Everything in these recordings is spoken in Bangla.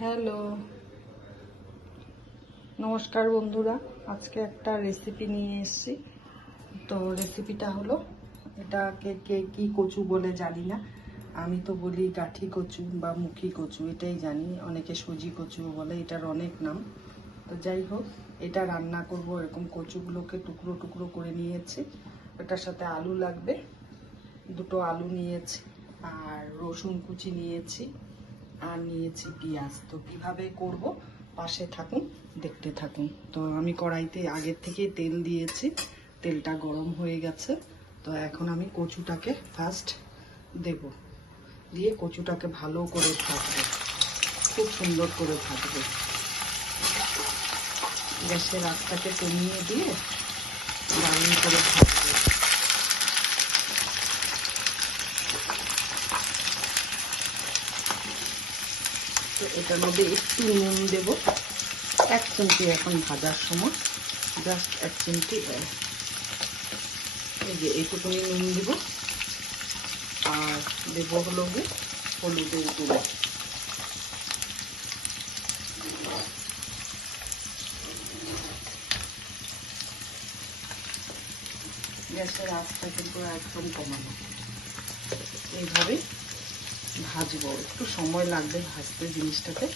হ্যালো, নমস্কার বন্ধুরা। আজকে একটা রেসিপি নিয়ে এসেছি। তো রেসিপিটা হলো, এটাকে কে কি কচু বলে জানি না। আমি তো বলি গাঠি কচু বা মুখী কচু, এটাই জানি। অনেকে সুজি কচু বলে, এটার অনেক নাম। তো যাই হোক, এটা রান্না করব। এরকম কচুগুলোকে টুকরো টুকরো করে নিয়েছি। এটার সাথে আলু লাগবে, দুটো আলু নিয়েছি, আর রসুন কুচি নিয়েছি, আর নিয়েছি পেঁয়াজ। তো কিভাবে করব পাশে থাকুন, দেখতে থাকুন। তো আমি কড়াইতে আগের থেকে তেল দিয়েছি, তেলটা গরম হয়ে গেছে। তো এখন আমি কচুটাকে ফার্স্ট দেব, দিয়ে কচুটাকে ভালো করে ভাজবো, খুব সুন্দর করে ভাজবো। গ্যাসের আঁচটাকে কমিয়ে দিয়ে ব্রাউন করে ভাজবো। তো এটার মধ্যে একটু নুন দেব, 1 চিমটি। এখন ভাজার সময় জাস্ট 1 চিমটি, এই যে এইটুকুনি নুন দেব। আর দেব হলো হলুদের গুঁড়ো। গ্যাসের আঁচটা কিন্তু একদম কমানো। এইভাবে ভাজবো, একটু সময় লাগবে ভাজতে জিনিসটাকে।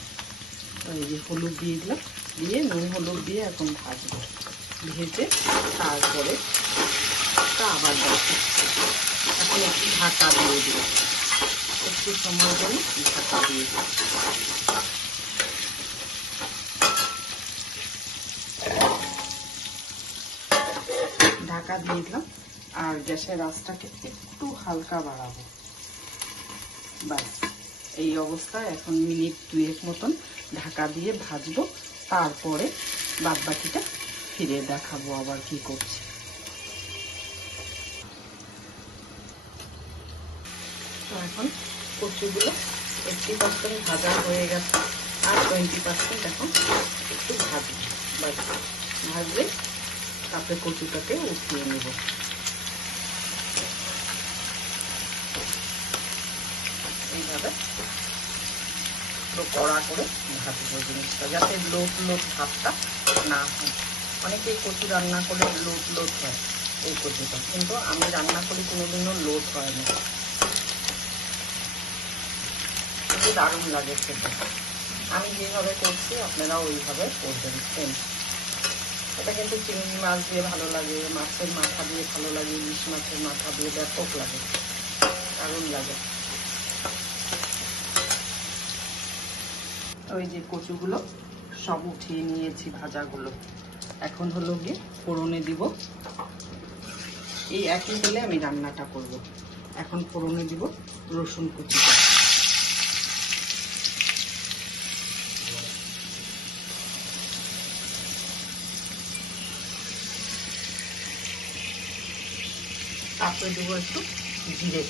এই যে হলুদ দিয়ে দিলাম, দিয়ে নুন হলুদ দিয়ে এখন ভাজবো। ভেজে তারপরে আবার দেখো, এখন একটু ঢাকা দিয়ে দিব, একটু সময় জন্য ঢাকা দিয়ে দিব। ঢাকা দিয়ে দিলাম, আর গ্যাসের আঁচটাকে একটু হালকা বাড়াবো। ব্যাস, এই অবস্থায় এখন মিনিট 2 মতন ঢাকা দিয়ে ভাজবো। তারপরে বাদ বাকিটা ফিরে দেখাবো আবার কি করছি। তো এখন কচুগুলো 80% ভাজা হয়ে গেছে, আর 20% এখন একটু ভাজবো। ব্যাস, ভাজলে তারপরে কচুটাকে উঠিয়ে নেব। এইভাবে একটু কড়া করে ভাজবো জিনিসটা, যাতে লোট লোট ভাবটা না হয়। অনেকেই কচু রান্না করে লোট লোট হয় এই কচুটা, কিন্তু আমি রান্না করি কোনোদিনও লোট হয় না। খুব দারুণ লাগে খেতে। আমি যেভাবে করছি আপনারা ওইভাবে করবেন সেম। এটা কিন্তু চিংড়ি মাছ দিয়ে ভালো লাগে, মাছের মাথা দিয়ে ভালো লাগে, ইলিশ মাছের মাথা দিয়ে ব্যাপক লাগে, দারুণ লাগে। ওই যে কচুগুলো সব উঠিয়ে নিয়েছি ভাজাগুলো। এখন হলো গিয়ে ফোড়নে দিব। এই একই তেলে আমি রান্নাটা করব। এখন ফোড়নে দিব রসুন কুচিটা। তারপরে দেবো একটু জিরে।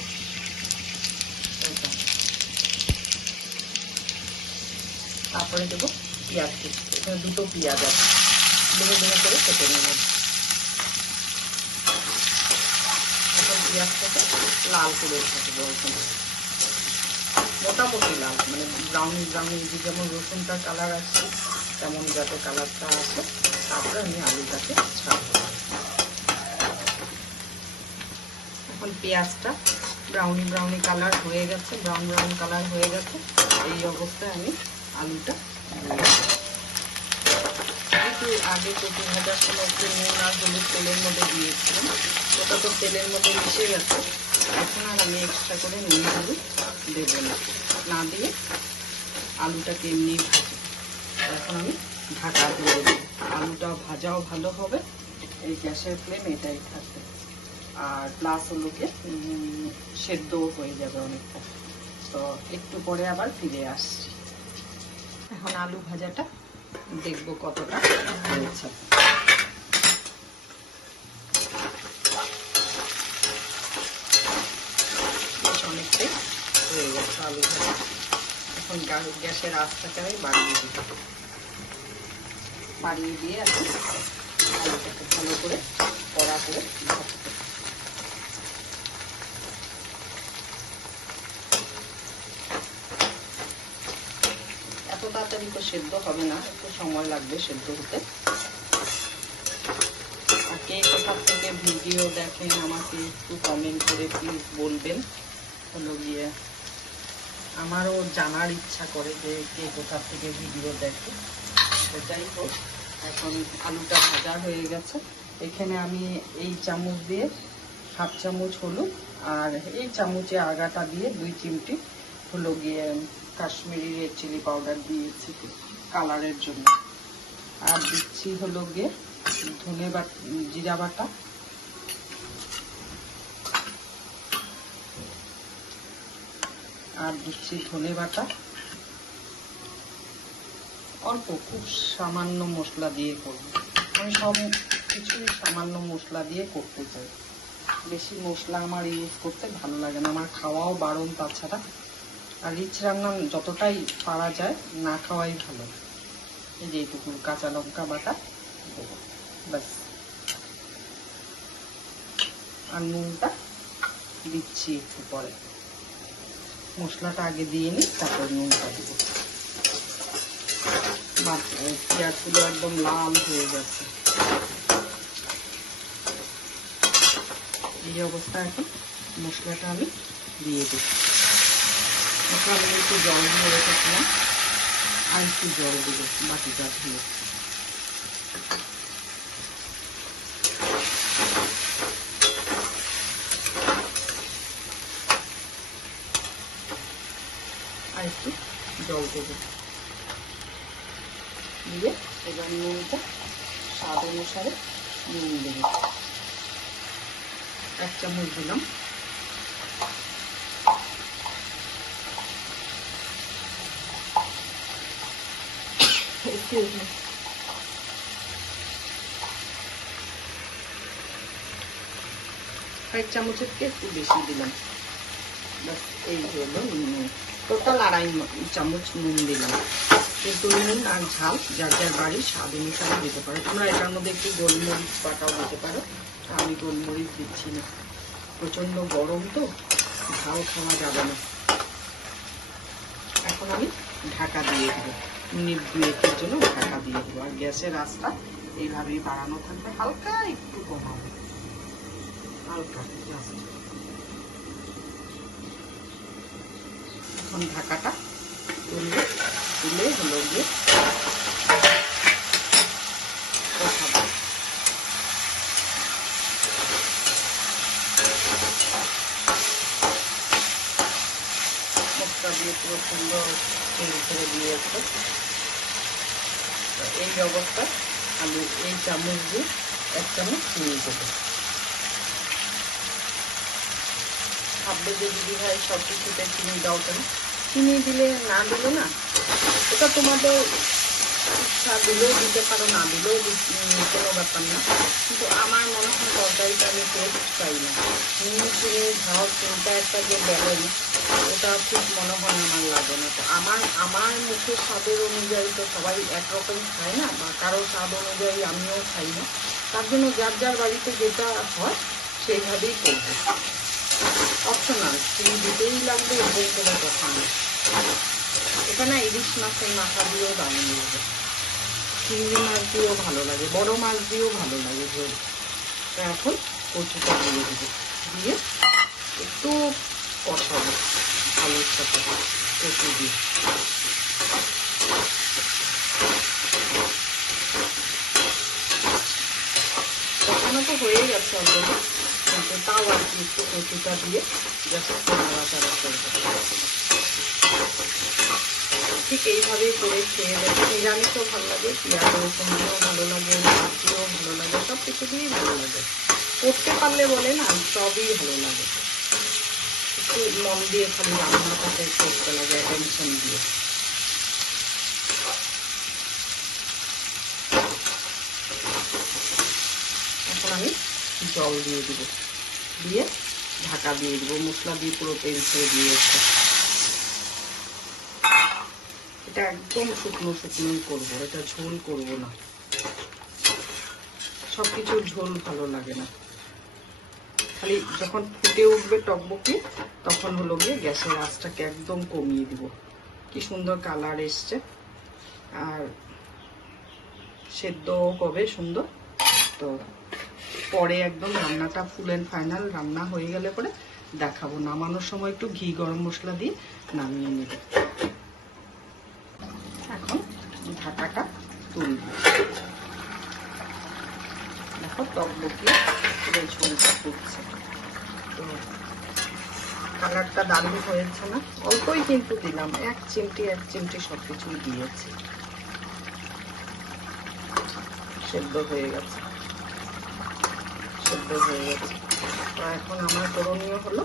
তারপরে দেবো পেঁয়াজ কুচি। এখানে দুটো পেঁয়াজ আছে, ভেঙে ভেঙে করে কেটে নেব। এখন পেঁয়াজটাকে লাল করে ভাজবো, মোটামুটি লাল, মানে ব্রাউনি ব্রাউনি, যেমন রসুনটার কালার আসছে তেমন যাতে কালারটা আসে। তারপরে আমি আলুটাকে ছাড়বো। এখন পেঁয়াজটা ব্রাউনি ব্রাউনি কালার হয়ে গেছে, ব্রাউন ব্রাউন কালার হয়ে গেছে। এই অবস্থায় আমি আলুটা একটু আগে কচু ভাজার সময় একটু নুন আর হলুদ তেলের মধ্যে দিয়েছিলাম, ওটা তো তেলের মধ্যে মিশে গেছে। এখন আর আমি এক্সট্রা করে নুন হলুদ দেবো না, দিয়ে আলুটাকে এমনি ভাজি। এখন আমি ঢাকা দিয়ে দেবো। আলুটা ভাজাও ভালো হবে, এই গ্যাসের ফ্লেম এটাই থাকবে। আর প্লাস হলো গিয়ে সেদ্ধও হয়ে যাবে অনেকটা। তো একটু পরে আবার ফিরে আসছি। এখন আলু ভাজাটা দেখবো কতটা হয়েছে। অনেকটাই হয়ে গেছে আলু ভাজা। এখন গ্যাসের আঁচটাকে আমি বাড়িয়ে দিয়ে এখন আলুটাকে ভালো করে কড়া করে ভাজতে। এতটা তাড়াতাড়ি তো সেদ্ধ হবে না, একটু সময় লাগবে সেদ্ধ হতে। আর কে কোথা থেকে ভিডিও দেখেন আমাকে একটু কমেন্ট করে প্লিজ বলবেন। হলো গিয়ে আমারও জানার ইচ্ছা করে যে কে কোথা থেকে ভিডিও দেখে। তো যাই হোক, এখন আলুটা ভাজা হয়ে গেছে। এখানে আমি এই চামচ দিয়ে হাফ চামচ হলুদ আর এই চামচে আগাটা দিয়ে 2 চিমটি হলো গিয়ে কাশ্মীরি রেড চিলি পাউডার দিয়েছি কালারের জন্য। আর দিচ্ছি হলো গিয়ে ধনে বাটা, জিরা বাটা, আর দিচ্ছি ধনে বাটা অল্প, খুব সামান্য মশলা দিয়ে করব। আমি সব কিছুই সামান্য মশলা দিয়ে করতে চাই, বেশি মশলা আমার ইউজ করতে ভালো লাগে না, আমার খাওয়াও বারণ। তাছাড়া আর রিচ রান্না যতটাই পারা যায় না খাওয়াই ভালো। এই যে এইটুকু কাঁচা লঙ্কা বাটা দেবো ব্যাস। আর নুনটা দিচ্ছি একটু পরে, মশলাটা আগে দিয়ে নিই তারপর নুনটা দেবো। পেঁয়াজগুলো একদম লাল হয়ে যাচ্ছে। এই অবস্থা এখন মশলাটা আমি দিয়ে দিই। মশলা আমি একটু জল দিয়ে রেখেছিলাম, আর একটু জল দেবো বাটিটা ধুয়ে। আর একটু জল দেবো দিয়ে এবার নুনটা স্বাদ অনুসারে নুন দেবো। 1 চামচ দিলাম। এক চামচের থেকে একটু বেশি দিলাম, বাস এই হলো নুন। টোটাল 2.5 চামচ নুন দিলাম। কিন্তু নুন আর ঝাল যার যার বাড়ির স্বাদ অনুসারে দিতে পারো। তোমরা এটার মধ্যে একটু গোলমরিচ বাটাও দিতে পারো, আমি গোলমরিচ দিচ্ছি না, প্রচন্ড গরম তো ঝাল খাওয়া যাবে না। এখন আমি ঢাকা দিয়ে দেবো, মিনিট 2-1 জন্য ঢাকা দিয়ে দেবো। আর গ্যাসের আঁচটা এইভাবেই বাড়ানো থাকবে, হালকা একটু কমাবে, হালকা জাস্ট। এখন ঢাকাটা তুলবে, তুলে হলো গিয়ে কষাবো। মশলা দিয়ে পুরো সুন্দর তেল ছেড়ে দিয়েছে। এই অবস্থায় আমি এই চামচ দিয়ে 1 চামচ চিনি দেবো। ভাববে যে দিদি ভাই সব কিছুতে চিনি দাও কেন? চিনি দিলে না দিলে না, এটা তোমাদের ইচ্ছা, দিলেও দিতে পারো না দিলেও কোনো ব্যাপার না। কিন্তু আমার মনে হয় তরকারিটা আমি টেস্ট পাই না। চিনি চিনি ঝাল চিনিটা একটা যে ব্যালেন্স, ওটা ঠিক মনে হয় আমার লাগে না। তো আমার মুখের স্বাদের অনুযায়ী তো সবাই একরকম খায় না, বা কারো স্বাদ অনুযায়ী আমিও খাই না। তার জন্য যার যার বাড়িতে যেটা হয় সেইভাবেই করবো। অপশনাল, চিনি দিতেই লাগবে এরকম কোনো কথা নেই। এখানে ইলিশ মাছের মাথা দিয়েও দারুণ লাগে, চিংড়ি মাছ দিয়েও ভালো লাগে, বড় মাছ দিয়েও ভালো লাগে ঝোল। তা এখন কচুটা দিয়ে দেবো, দিয়ে একটু কষাবো আলুর সাথে কচু দিয়ে। কষানো তো হয়ে গেছে অলরেডি, কিন্তু তাও আর কি একটু কচুটা দিয়ে জাস্ট নাড়াচাড়া করবো। ঠিক এইভাবেই করে খেয়ে দেবে। নিরামিষও ভালো লাগে, পেঁয়াজ রসুন দিয়েও ভালো লাগে, মাছ দিয়েও ভালো লাগে, সব কিছু দিয়েই ভালো লাগে। করতে পারলে বলে না সবই ভালো লাগে। একটু মন দিয়ে খালি রান্নাটাকে করতে লাগে, অ্যাটেনশন দিয়ে। এখন আমি জল দিয়ে দিব, দিয়ে ঢাকা দিয়ে দিব। মশলা দিয়ে পুরো তেল ছেড়ে দিয়েছে। এটা একদম শুকনো শুকনোই করবো, এটা ঝোল করবো না। সবকিছুর ঝোল ভালো লাগে না, খালি যখন ফুটে উঠবে টকবকে তখন হলো গিয়ে গ্যাসের আঁচটাকে একদম কমিয়ে দিব। কি সুন্দর কালার এসছে, আর সেদ্ধ হবে সুন্দর। তো পরে একদম রান্নাটা ফুল অ্যান্ড ফাইনাল রান্না হয়ে গেলে পরে দেখাবো। নামানোর সময় একটু ঘি গরম মশলা দিয়ে নামিয়ে নেব। এখন ঢাকাটা তুলব। দেখো টকবকিয়ে ঝোলটা ফুটছে। তো কালারটা দারুণ হয়েছে না? অল্পই কিন্তু দিলাম, এক চিমটি সব কিছুই দিয়েছি। সেদ্ধ হয়ে গেছে। তো এখন আমার করণীয় হলো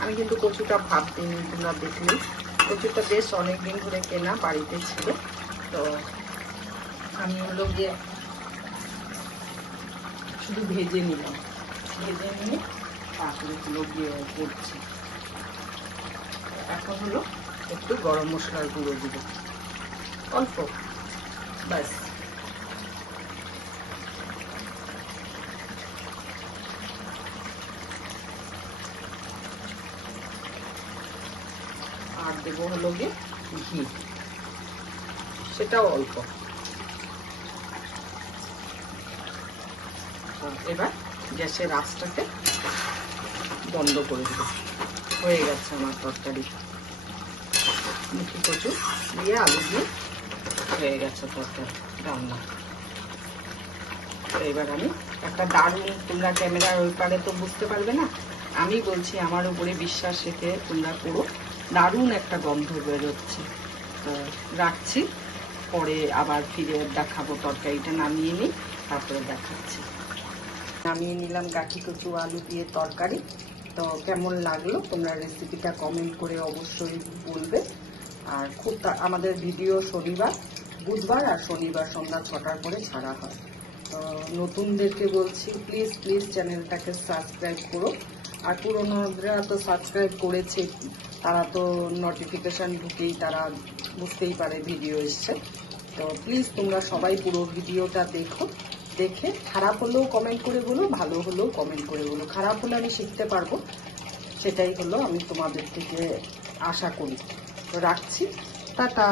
আমি কিন্তু কচুটা ভাব দিইনি, তোমরা দেখলেই। কচুটা বেশ অনেকদিন ধরে কেনা বাড়িতে ছিল। তো আমি হলো গিয়ে শুধু ভেজে নিলাম, ভেজে নিয়ে তারপরে হলো গিয়ে করছি। এখন হলো একটু গরম মশলার গুঁড়ো দিব, অল্প, ব্যাস। আর দেবো হলো গিয়ে ঘি, সেটাও অল্প। এবার গ্যাসের আঁচটাকে বন্ধ করে দেব। হয়ে গেছে আমার তরকারি, মুখি কচু দিয়ে আলু দিয়ে হয়ে গেছে তরকারি রান্না। এবার আমি একটা দারুণ, তোমরা ক্যামেরার ওই পারে তো বুঝতে পারবে না, আমি বলছি আমার উপরে বিশ্বাস রেখে তোমরা পুরো দারুণ একটা গন্ধ বেরোচ্ছে। তো রাখছি, পরে আবার ফিরে দেখাবো। তরকারিটা নামিয়ে নিই, তারপরে দেখাচ্ছি। নামিয়ে নিলাম গাঠি কচু আলু দিয়ে তরকারি। তো কেমন লাগলো তোমরা রেসিপিটা কমেন্ট করে অবশ্যই বলবে। আর খুব আমাদের ভিডিও শনিবার, বুধবার আর শনিবার সন্ধ্যা 6টার পরে ছাড়া হয়। তো নতুনদেরকে বলছি প্লিজ চ্যানেলটাকে সাবস্ক্রাইব করো। আর পুরোনোরা তো সাবস্ক্রাইব করেছে, তারা তো নোটিফিকেশান ঢুকেই তারা বুঝতেই পারে ভিডিও এসছে। তো প্লিজ তোমরা সবাই পুরো ভিডিওটা দেখো, দেখে খারাপ হলেও কমেন্ট করে বলো, ভালো হলেও কমেন্ট করে বলো। খারাপ হলে আমি শিখতে পারবো, সেটাই হলো আমি তোমাদের থেকে আশা করি। তো রাখছি, টাটা।